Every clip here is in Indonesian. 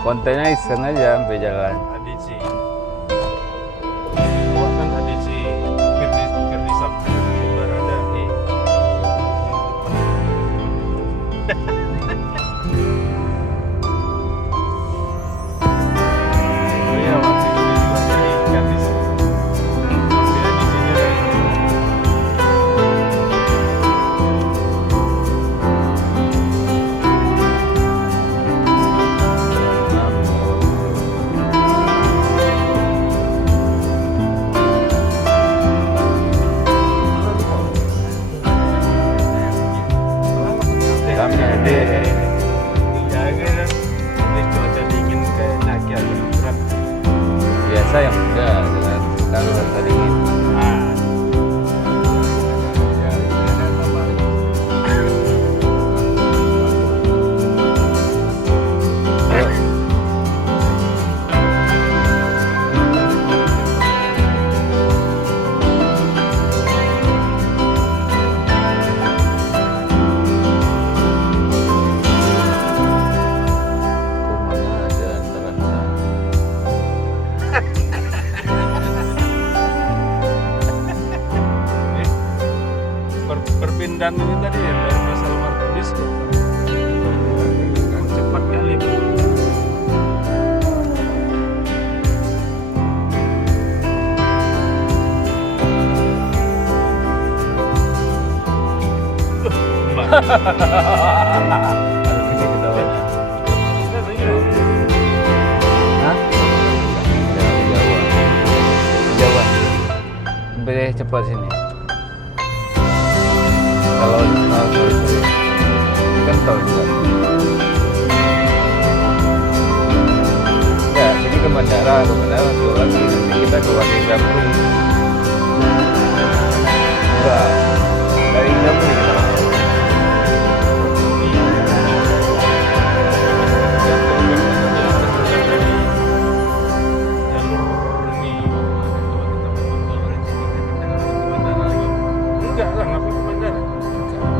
Kontennya iseng aja sampai jalan. Adiksi. Gua kan adiksi Firdi Sambo Baradae. Oh iya, waktu itu dia juga jadi gadis. Dia adiksinya dari Kami ada jaga kan. Ini cuaca dingin kayak naki agak berat. biasa yang muda dengan sekarang rasa dingin. Ah. Yuk. Kumana ada terasa. Perpindahan ini tadi ya dari masalah Martubis kan cepat kali. Aduh, gini ketawanya. Hah? Jauh. Jauh. Beri cepat sini. Kalau sorry. Ini kan tol juga. Enggak, sini ke bandara masuk lagi. Nanti kita ke Wadi Damri. Enggak, dari Damri kita masuk. Enggak lah, ngapain ke bandara?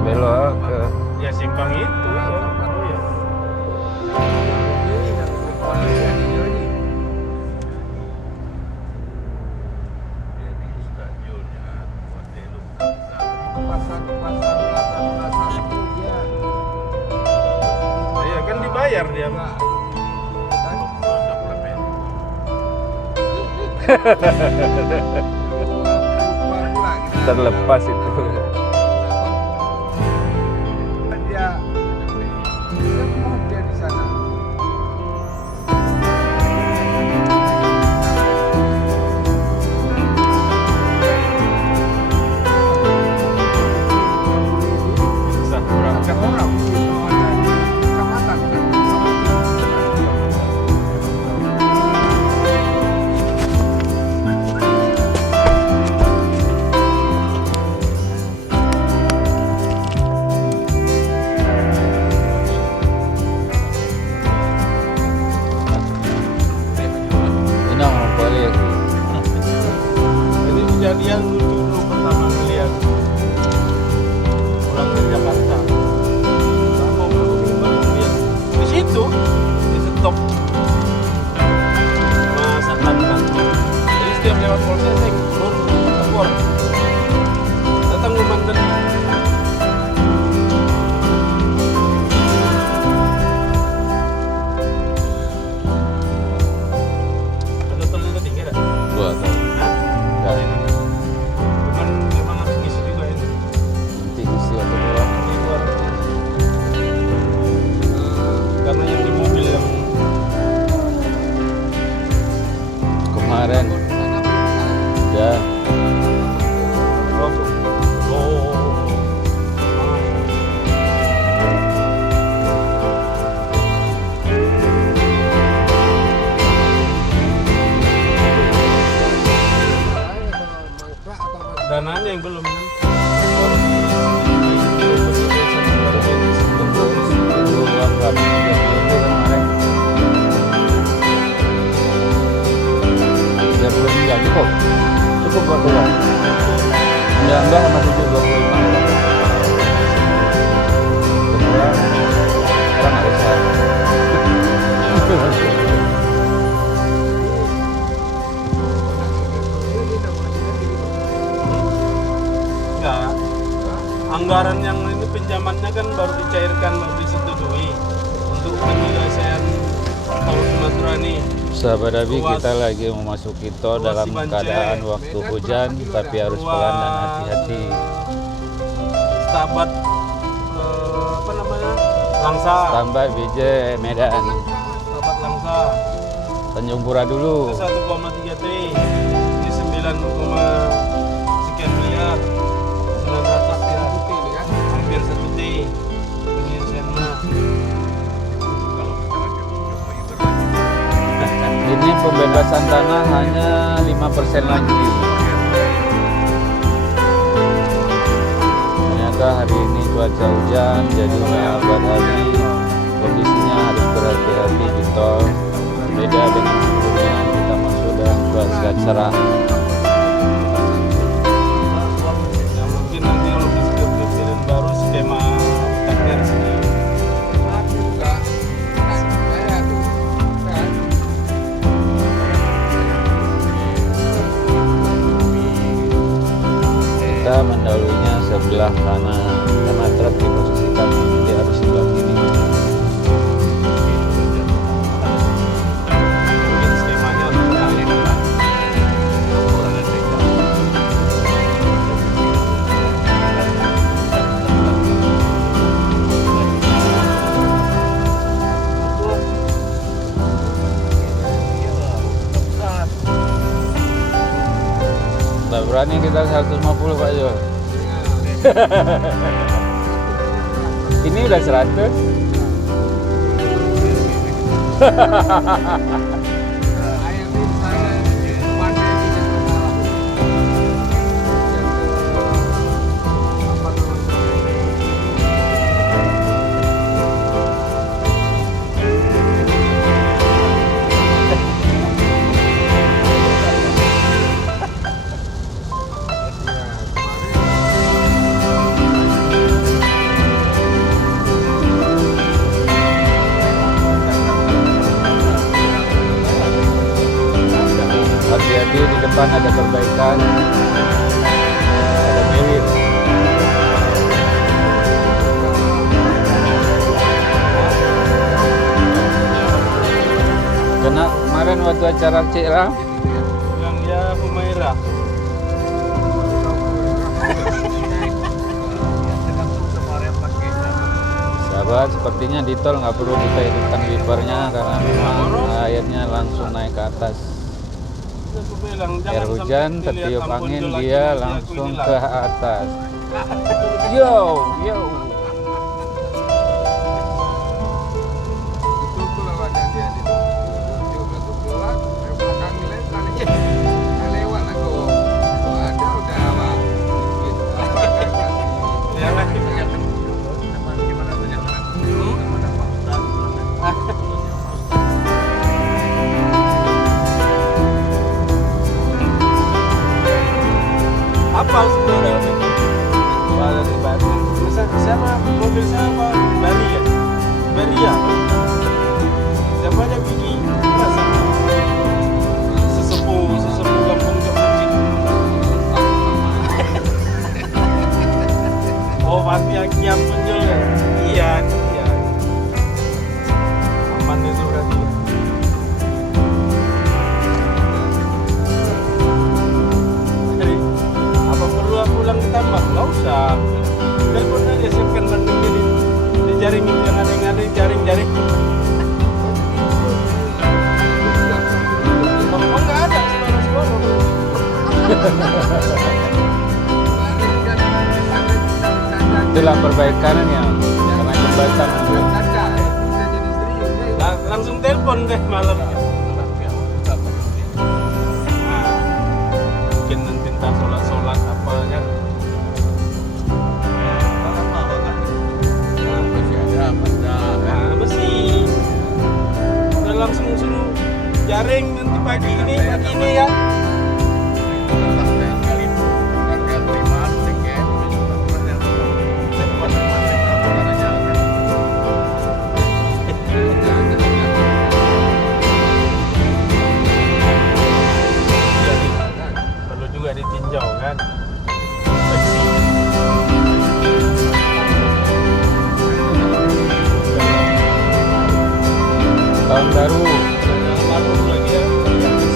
Belok ke Ya simpang itu ya. Oh ya. Iya kan dibayar dia. terlepas itu. Dia di sana. Susah berangkat. Ada orang di kecamatan kan. pinjamannya kan baru dicairkan, baru disetujui untuk penyelesaian Tol Sumatera nih. Sahabat Abi, Ruas- kita lagi memasuki tol ruas dalam Sibancai. keadaan waktu hujan, tapi harus pelan dan hati-hati. Stabat apa namanya? Langsa. Tambah BJ Medan, Stabat Langsa. Tanjung Pura Itu dulu. 1,3 T. Ini 9, sekian miliar. 900 ya. Hampir 1 T. Penyelesaiannya. Ini pembebasan tanah hanya 5% lagi. Ternyata hari ini cuaca hujan, jadi sahabat Abi kondisinya harus berhati-hati di tol. Beda dengan sebelumnya, kita masuk dalam cuaca cerah. Ya, mungkin nanti kalau di presiden baru skema taknya di sini. Kita mendahulunya sebelah kanan karena truk diposisikan di arus sebelah kiri. Mungkin skemanya Nggak berani kita 150 Pak Jo. Ini udah 100. Air di sana pandai di masalah. Apa Hati-hati di depan ada perbaikan. Ada mirip. Kena kemarin waktu acara Cikram. yang ya Humaira. Sahabat, sepertinya di tol nggak perlu kita hidupkan wipernya karena memang airnya langsung naik ke atas. Aku bilang, Air jangan hujan sampai dilihat tertiup lampu angin hijau lagi, dia nanti aku langsung hilang. ke atas. Yo, yo. itu kalau ada dia di tujuh keluar dari belakang nilai tadi lewat aku ada udah apa gitu apa kan Ya, lagi. Apa sebenarnya itu? Soalnya di Batu. Siapa mobil siapa? Bari ya? Bari ya? Siapa aja Bigi? Masa? Sesepuh kampung Cokcik. Oh, Fatih Akiam Punjul ya? Iya, iya. Aman itu berarti. Jadi, apa perlu aku ulang ditambah? Nggak usah. Telepon aja, siapkan Bandung jadi di jaring itu yang ada jaring. Oh, nggak ada sekolah. Itulah perbaikannya karena jembatan itu. Langsung telepon deh malam. Nah, mungkin nanti entah sholat apa kan. Nah, besi. Udah langsung suruh jaring nanti pagi ini ya. Perlu juga ditinjau kan. Seksi.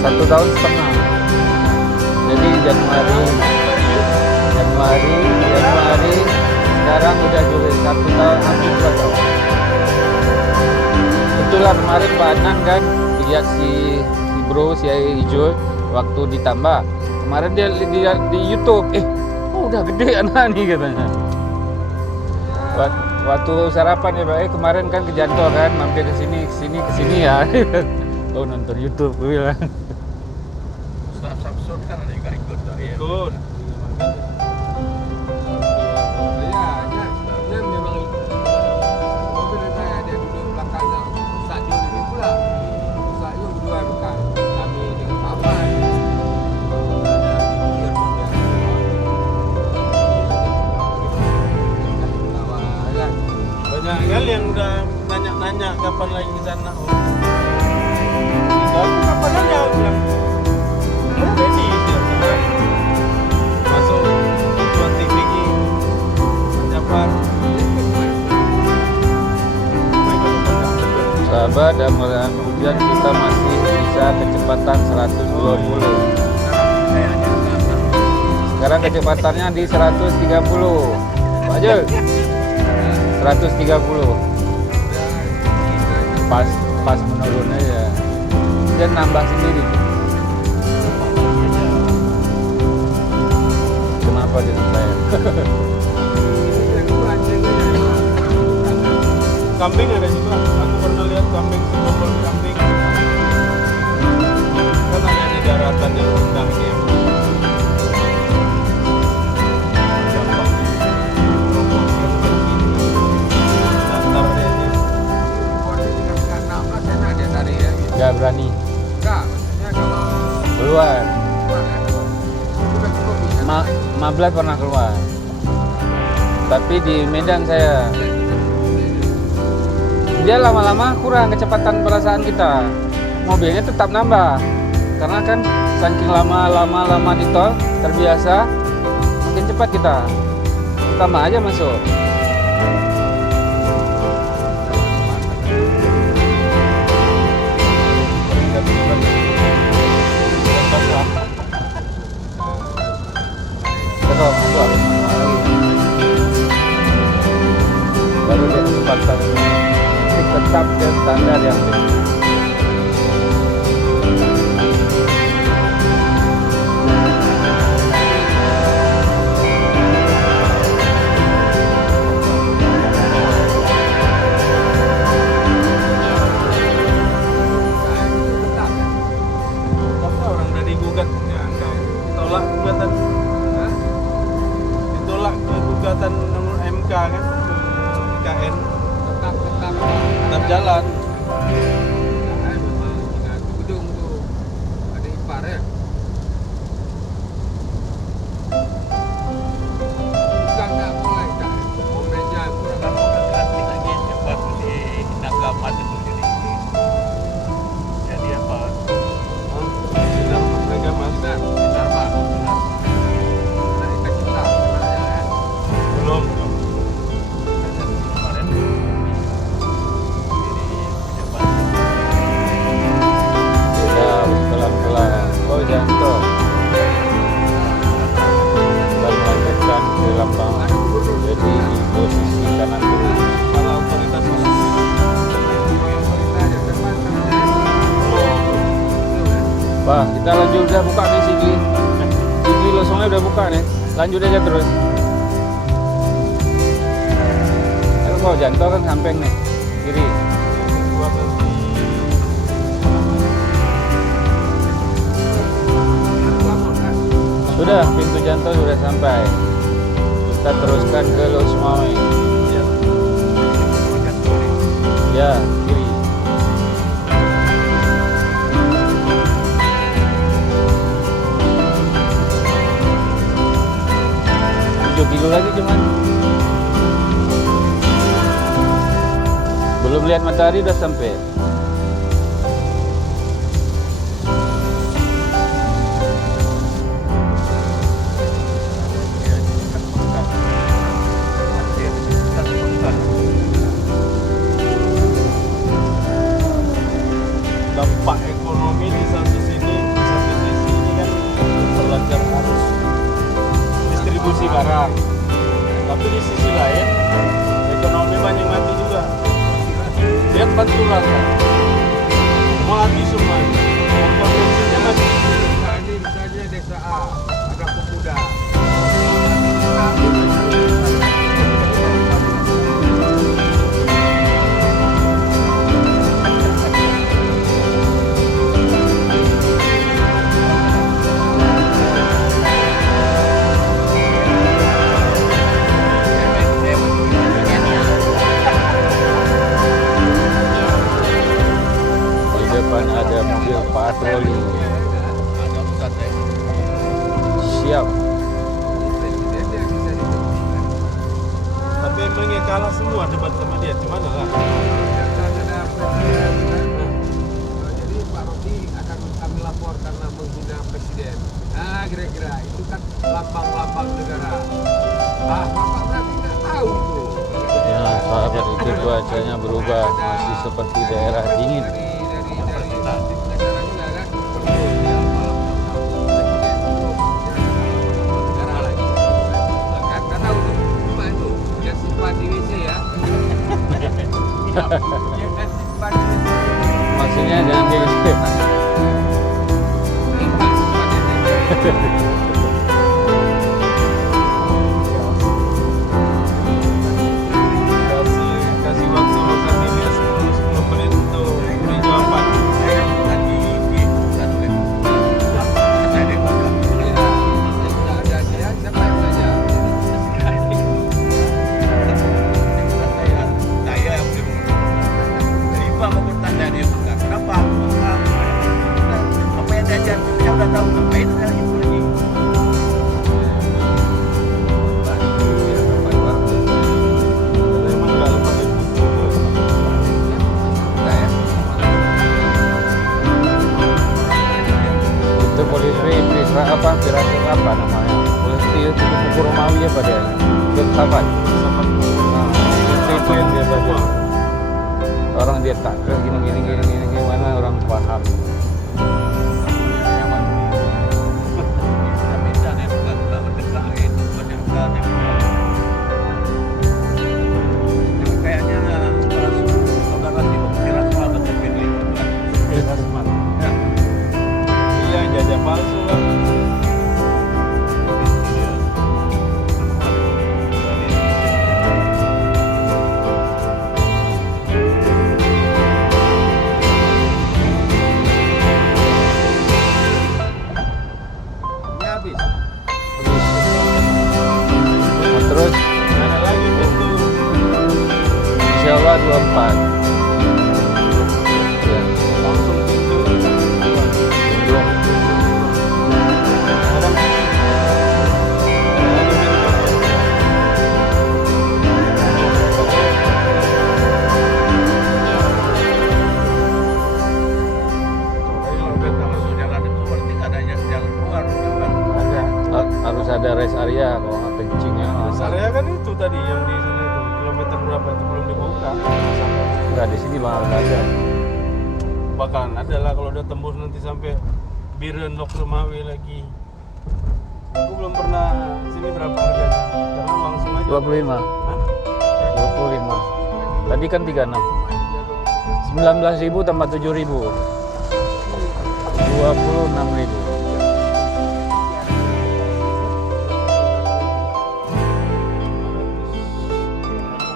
1,5 tahun. Jadi Januari, sekarang udah Juli, 1 tahun hampir 2 tahun. Kebetulan kemarin Pak Adnan kan lihat si bro si Ijul waktu ditambah. Kemarin dia lihat di YouTube, udah gede anak nih katanya. Waktu sarapan ya Pak, kemarin kan ke Janto kan, mampir ke sini ya. Oh nonton YouTube gue bilang. Ustaz Samsul kan ada juga ikut dari ya. Ikut. Iya, dia memang mobil saya dia duduk belakangnya. Ustaz Jul ini pula. Ustaz Jul berdua bukan. Kami dengan Papa. Banyak kali yang udah nanya kapan lagi ke sana. Aku kapan aja bilang. Ready siap semua. Masuk tuan TV Japan. Sahabat dan mudah hujan kita masih bisa kecepatan 120. Sekarang kecepatannya di 130. Pak Jul. 130. Pas menurun aja. Dia nambah sendiri. Kenapa dengan saya? Kambing ada juga. Aku pernah lihat kambing, sekompol kambing. Kan hanya di daratan yang rendah ini. Gampang dirobohkan begini. Datar dia. Gak berani. Enggak, maksudnya kalau Keluar. sudah cukup bisa. 15 pernah keluar. Tapi di Medan saya. Dia lama-lama kurang kecepatan perasaan kita. Mobilnya tetap nambah. Karena kan saking lama di tol, terbiasa, makin cepat kita. Tambah aja masuk. Terus masuk harus manual lagi. Baru dia kecepatan. Tetap dan standar yang orang udah digugat ya, tolak gugatan. Ditolak gugatan MK kan ke IKN. Tetap jalan. Gedung tuh ada ipar ya. Bukan nggak boleh kan? Momennya kurang. Ganti lagi cepat di Nagama itu jadi apa? Sinar mereka Benar, benar Pak. Nah, kita sebenarnya ya. belum. Kemarin jadi pejabat sudah harus pelan-pelan. Oh Janto, kita melanjutkan ke Lambang. Jadi di posisi kanan dulu. Kepala otoritas khusus. Kita ada depan namanya. Wah, kita lanjut udah buka nih Sigi. Sigi losongnya udah buka nih. Lanjut aja terus. Ayo kok Janto kan samping nih. Kiri. Sudah, pintu Janto sudah sampai. Kita teruskan ke Losmawe. Ya, kiri. Kilo lagi cuman. Belum lihat matahari udah sampai. Dampak ekonomi di satu sini Pantura kan. Mau habis semua. Potensinya masih Desa ini misalnya desa A, ada pemuda. Di depan ada mobil patroli. Ada Ustaz ya. Siap. Presiden yang bisa diperhatikan. tapi emangnya kalah semua debat sama dia. Gimana lah? Ada presiden kan. Jadi Pak Rocky akan kami lapor karena menghina presiden. Nah kira-kira itu kan lambang-lambang negara. Ah Bapak berarti nggak tahu itu. Ya, sahabat itu cuacanya berubah, masih seperti daerah dingin. Dari negara juga kan. Perlu dia lambang-lambang presiden untuk negara lagi. Kan karena untuk cuma itu yang simpan di WC ya. Yang simpan di WC. Maksudnya jangan gitu. Simpan di WC. Kasih waktu Los Angeles 10 menit untuk beri jawaban. Saya lagi di Ustaz ya. Saya dekat. Sudah ada dia, siapa yang belajar? Saya yang terima mau bertanya dia bukan. Kenapa? Apa yang diajar saya udah tahu ngapain saya lagi pergi. Memang nggak lepas dari itu. Itu polisi apa? Pirasat apa namanya? Polisi itu kuku Romawi apa dia? Filsafat. Itu yang dia baca. Orang dia tak gini gimana orang paham. Bisa nih bukan berdesak itu banyak banget. Kayaknya saudara si Kira soal terpilih. Ya. Iya, jajah palsu lah. Ini habis. Terus Ada lagi tentu. insya Allah 24. Ya, Langsung tentu. belum. Kalau beta masuk jalan itu berarti nggak ada jalan keluar. Kan? Harus ada rest area kalau nggak kencingnya. Saya kan itu tadi yang di sana itu kilometer berapa itu belum dibuka. Nggak di sini bakal ada. Bakalan ada lah kalau udah tembus nanti sampai Biren Lok Romawi lagi. Aku belum pernah sini berapa harganya. Karena langsung aja. 25. Hah? 25. Tadi kan 36. 19.000 tambah 7.000. 26.000.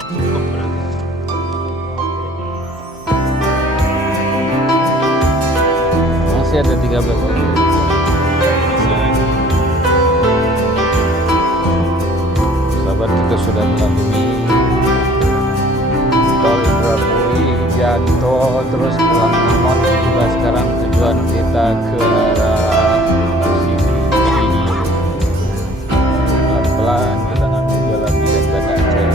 Cukup berarti. Masih ada 13 lagi. Bisa lagi. Sahabat juga sudah melalui tol Indrapuri, Janto, terus pulang Amon. Juga sekarang tujuan kita ke arah sini. Pelan-pelan kita ngambil jalan di Banda Aceh.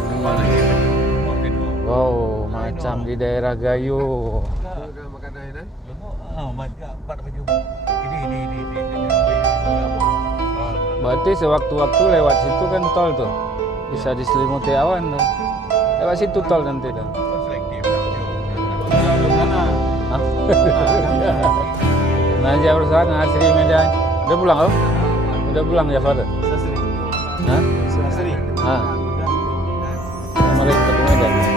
pagi. Wow, macam di daerah Gayo. Sudah makan ainan? Berarti sewaktu-waktu lewat situ kan tol tuh. Bisa diselimuti awan tuh. Lewat situ tol nanti tuh. Hah? Nah, jauh sana Sri Medan. Udah pulang loh? Udah pulang ya, Father? Sasri. Hah? Sasri. Ah, mereka ke Medan. Ya.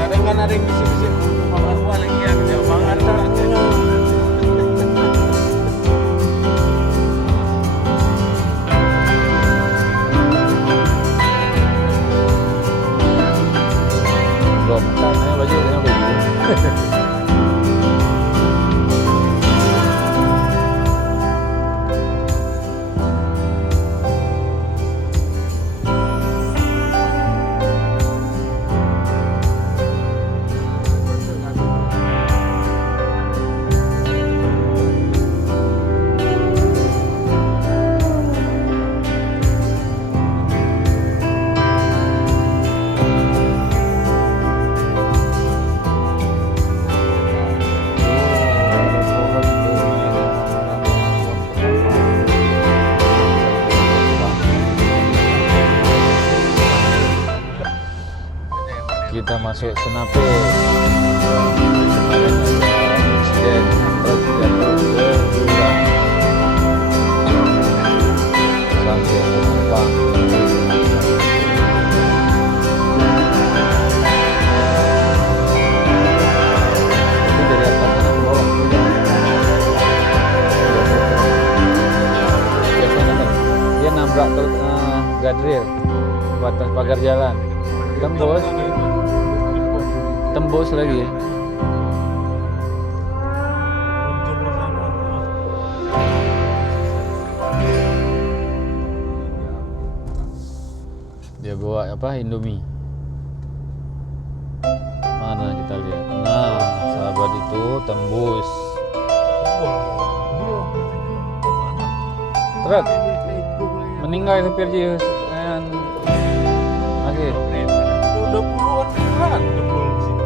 Kadang kan ada yang bisik-bisik Mama Tua lagi yang jauh banget Belum kan, bajunya baju. Kita masuk Senape. Kemarin ada insiden truk jatuh ke jurang sampai penumpang. Itu dari atas sana ke bawah. Biasanya kan dia nabrak guardrail batas pagar jalan. Tembus lagi ya. Dia bawa apa? Indomie. Mana kita lihat? Nah, sahabat itu tembus. Truk meninggal supir Jihus yang akhir. Udah puluhan bulan jebol di situ.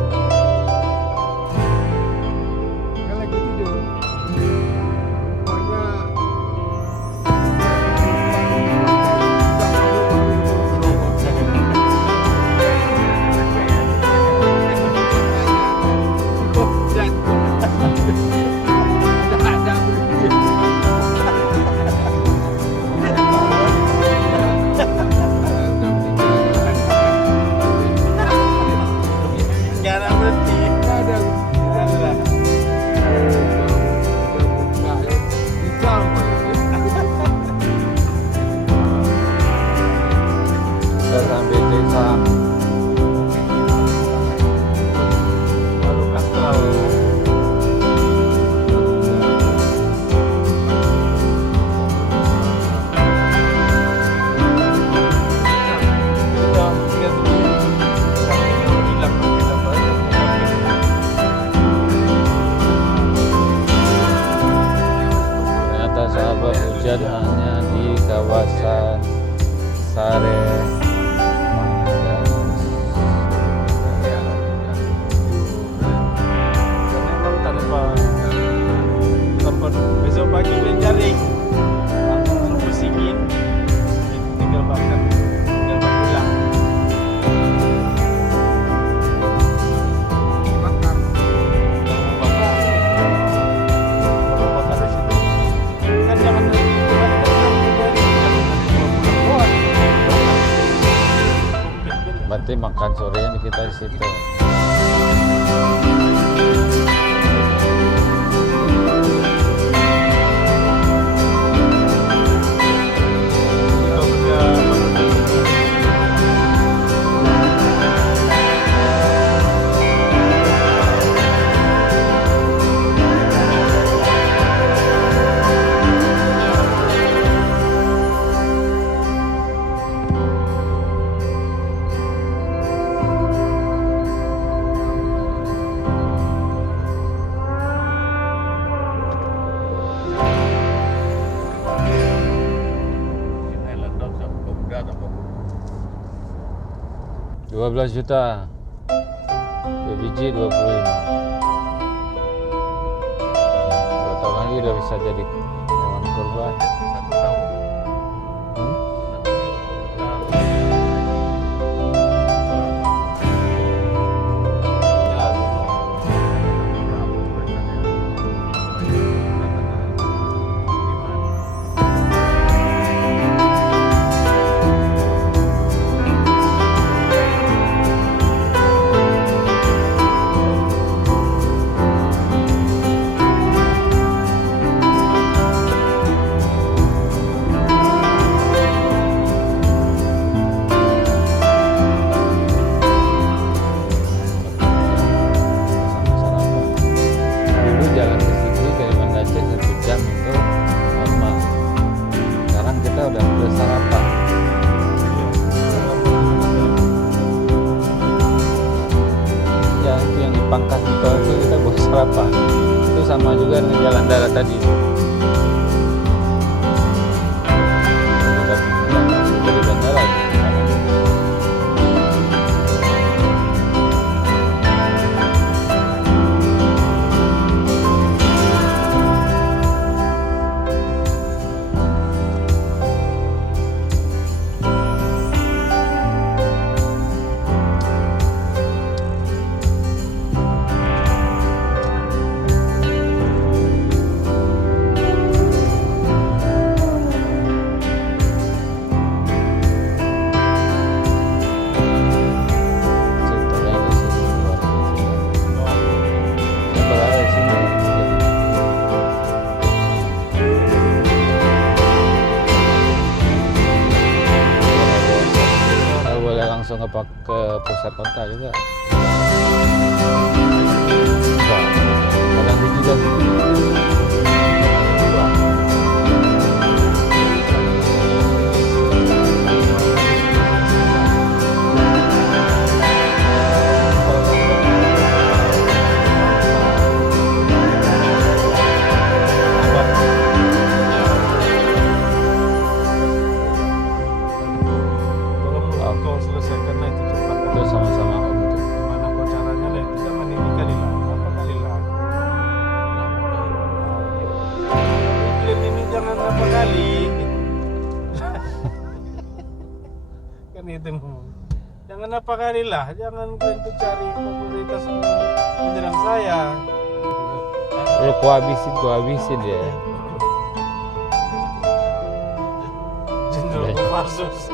Kan lagi tidur. Jangan berhenti. Kita sampai desa ternyata sahabat hujan hanya di kawasan Sare. Memang tanpa besok pagi main jaring langsung suruh pesingin tinggal bakar pulang. Bakar di situ kan jangan Berarti makan sorenya kita di situ. 12 juta. 2 biji 25. 2 tahun lagi udah bisa jadi hewan kurban. 1 tahun. Hmm? 1 tahun. Jelas. Berapa tulisannya? Gimana? Dulu jalan ke sini dari Banda Aceh 1 jam itu normal. Sekarang kita udah sarapan. Ya itu yang dipangkas itu kita buat sarapan. Itu sama juga dengan jalan darat tadi. Udah masuk dari bandara. Sektornya ada sini, luar sini. Sektor ada di sini. Kalau boleh langsung ke pusat kota juga. Wah, kadang biji dan Tolong kau selesaikan lah itu cepat. itu sama-sama om itu. Gimana kau caranya lah? Itu jangan ini kali lah. Apa kali lah? Klaim ini jangan apa kali. Kan itu ngomong. Jangan apa kali lah. Jangan kau itu cari popularitas menyerang saya. Lu kuhabisin dia. Jenderal Udah. Kopassus.